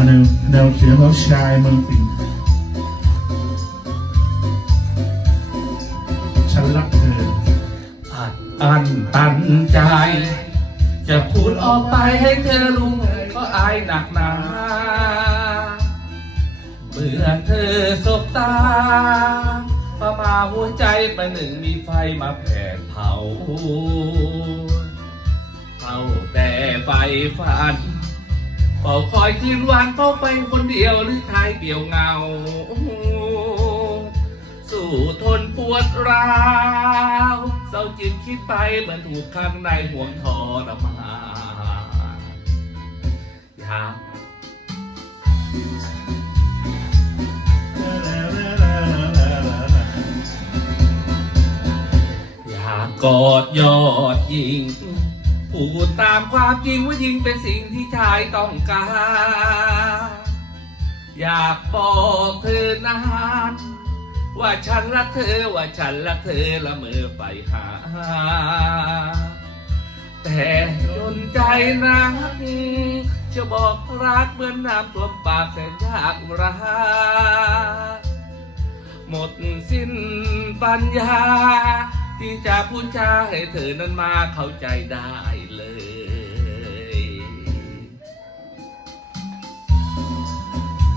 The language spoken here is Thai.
วเสียงของชายเมืองปิ่นฉันรักเธออัดอันตันใจ จะพูดออกไปให้เธอรู้ก็อายหนักหนาเมื่อเธอสบตาประมาหัวใจประหนึ่งมีไฟมาแผดเผาเผาแต่ไฟฝัน เฝ้าคอยคืนวันเพราไปคนเดียวหรือทายเปี่ยวเงา สู้ทนปวดร้าวเศร้าจึงคิดไปเหมือนถูกข้างในห่วงทรมานอยากอยากกอดยอดยิง พูดตามความจริงว่ายิงเป็นสิ่งที่ชายต้องการ อยากบอกเธอนานว่าฉันรักเธอว่าฉันรักเธอละเมอไปหา แต่จนใจนักจะบอกรักเหมือนน้ำท่วมปากแสนยากรักหมดสิ้นปัญญา ที่จะพูดจาให้เธอนั้นมาเข้าใจได้เลย